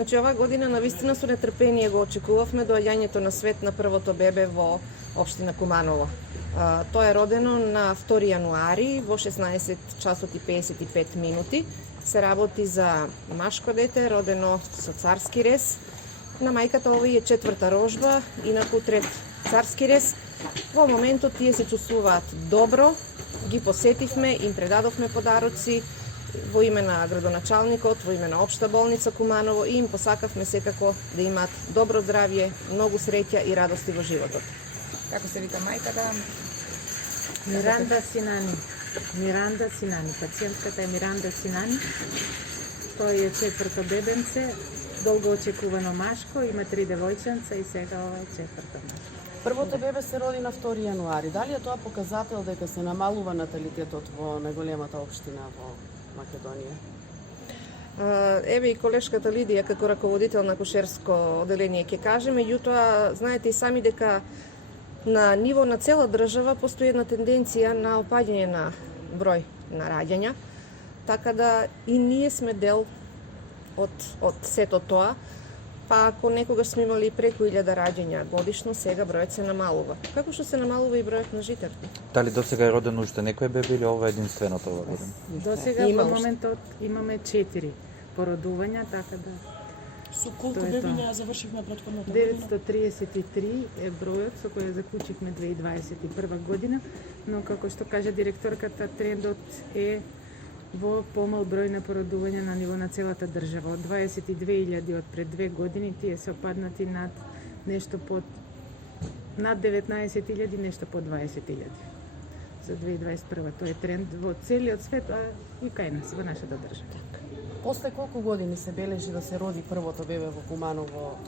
Значи, оваа година навистина со нетрпение го очекувавме доаѓањето на свет на првото бебе во општина Куманово. Тоа е родено на 2 јануари во 16 часот и 55 минути. Се работи за машко дете, родено со царски рез. На мајката овој е 4-та рожба, инаку 3 царски рез. Во моментот тие се чувствуваат добро, ги посетивме, им предадовме подароци во име на градоначалникот, во име на Општа болница Куманово и им посакавме секако да имаат добро здравје, многу среќа и радости во животот. Како се вика мајката? Миранда Синани. Миранда Синани. Пациентката е Миранда Синани. Тој е 4-то бебенце, долго очекувано машко, има 3 девојченца и сега ова е 4-то машко. Првото бебе се роди на 2 јануари. Дали е тоа показател дека се намалува наталитетот во најголемата општина во Македонија? Еве и колешката Лидија како раководител на акушерско оделение ќе каже, меѓутоа знаете и сами дека на ниво на цела држава постои една тенденција на опаѓање на број на раѓања, така да и ние сме дел од сето тоа. Па ако некогаш сме имали преку 1000 раѓања годишно, сега бројот се намалува. Како што се намалува и бројот на жителки? Дали до сега е родено уште некој бебе или ова е единственото ова година? До сега во моментот имаме 4 породувања, така да Со колку бебиња ја завршивме претходната 933 е бројот со кој заклучивме 2021 година, но како што кажа директорката, трендот е во помал број на породувања на ниво на целата држава. Од 22.000 од пред 2 години тие се опаднати над нешто под над 19.000, нешто под 20.000 за 2021. Тоа е тренд во целиот свет, а и кај нас, во нашата држава. После колку години се бележи да се роди првото бебе во Куманово,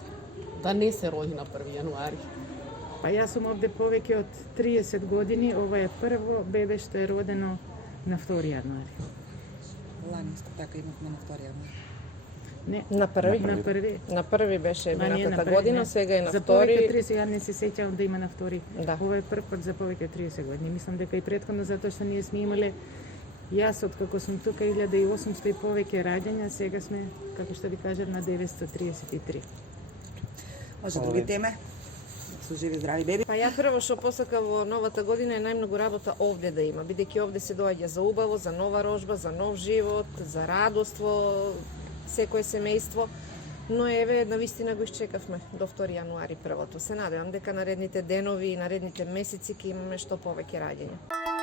да не се роди на 1 јануари? Па јас сум овде повеќе од 30 години, ова е прво бебе што е родено на 2 јануари. Лани исто така имавме на 2 јануари. Не, На први? на први. На први беше Ма ние минатата први, година, не. сега е на За втори. повеќе 30, ја не се сеќавам да има на втори. Да. Ова е прв пат за повеќе 30 години. Мислам дека и претходно, затоа што ние сме имале, јас од како сум тука 1800 и повеќе раѓања, сега сме, како што ви кажам, на 933. Може други теме? Со живи здрави беби. Па ја прво што посака во новата година е најмногу работа овде да има, бидејќи овде се доаѓа за убаво, за нова рожба, за нов живот, за радост во секое семејство. Но еве, навистина го исчекавме до 2 јануари првото. Се надевам дека наредните денови и наредните месеци ќе имаме што повеќе раѓања.